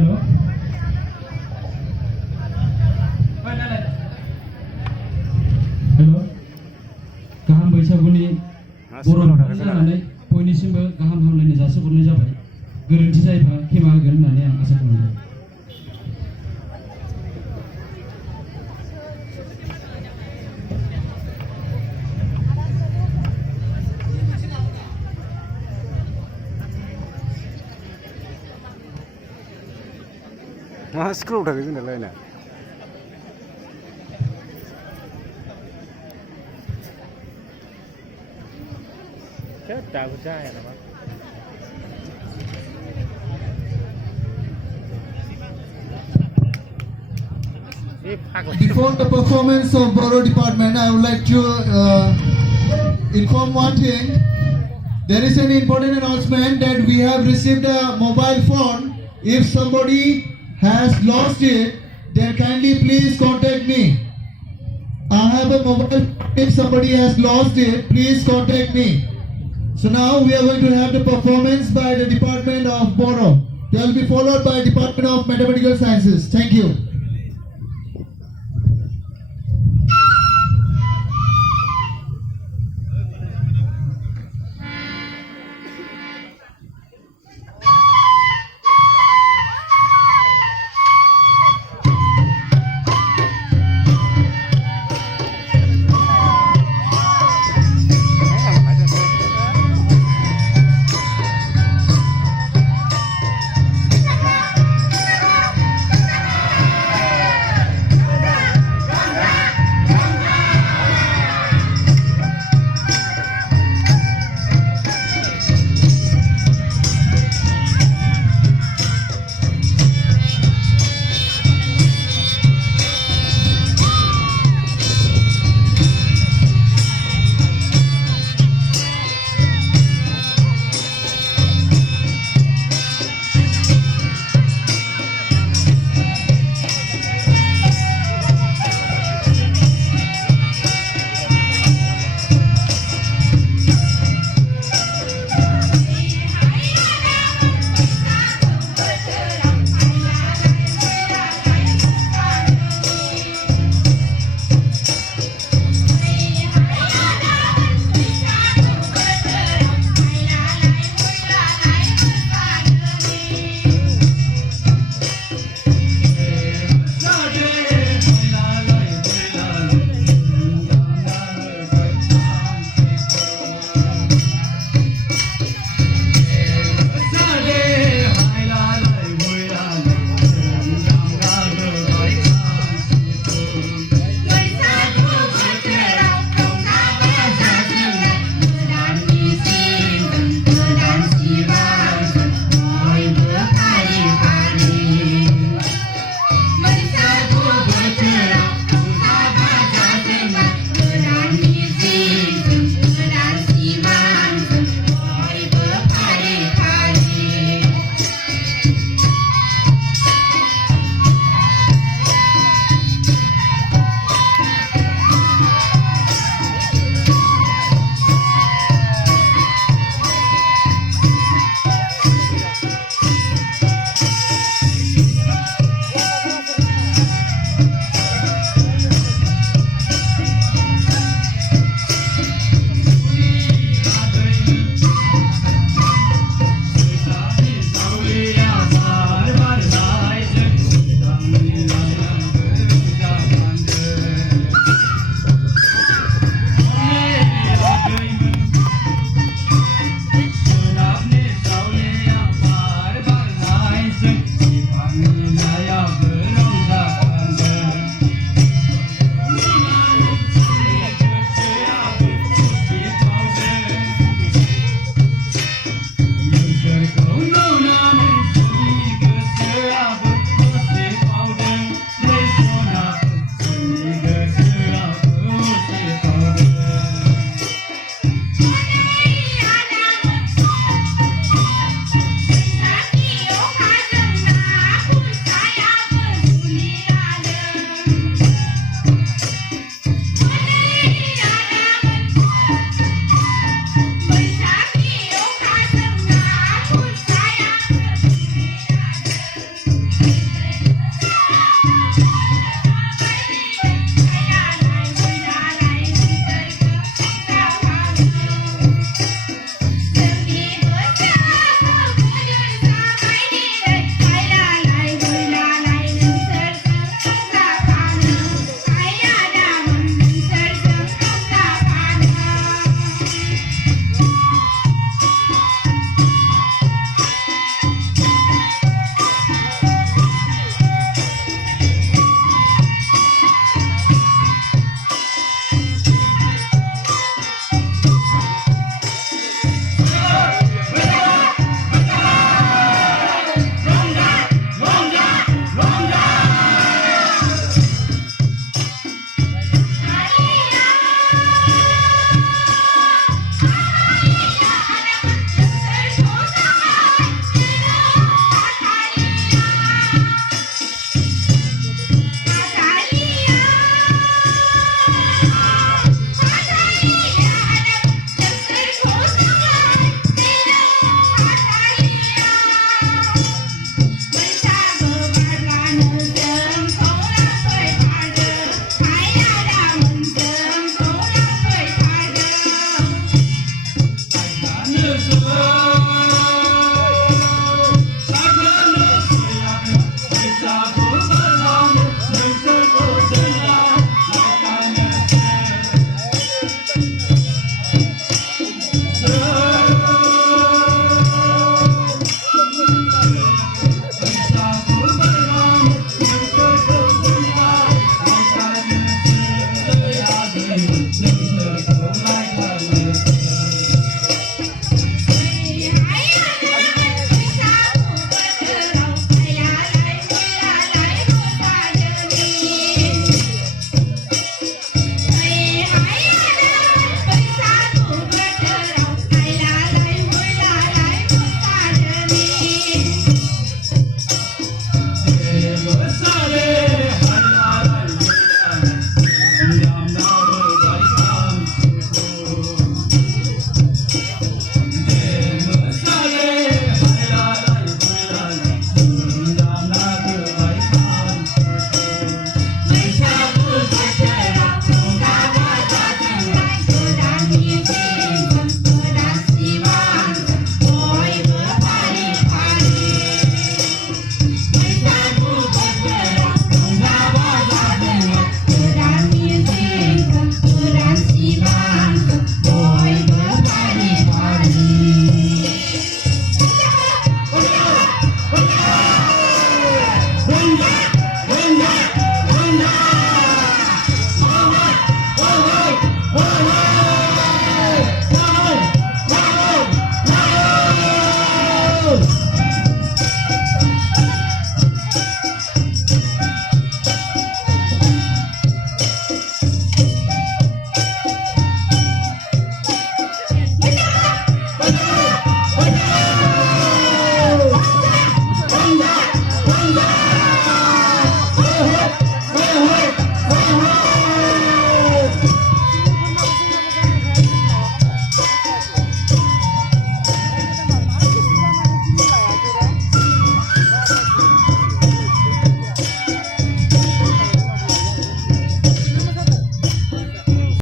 Hello. Hello. गाहाम बैसागुनि बर'फोरनि जानानै बयनिसिमबो गाहाम हामलायनाय जासिहरनाय जाबाय। गोरोन्थि जायोबा खेमा होगोन होननानै आं आसा खालामो। मा स्कुलाव थाङो जोंना लाइना दाबो जाया नामा Before the performance of Borough Department, I would like to inform one thing. There is an important announcement that we have received a mobile phone. If somebody has lost it, then kindly please contact me. I have a mobile phone. If somebody has lost it, please contact me. So now we are going to have the performance by the Department of Borough. They will be followed by Department of Mathematical Sciences. Thank you.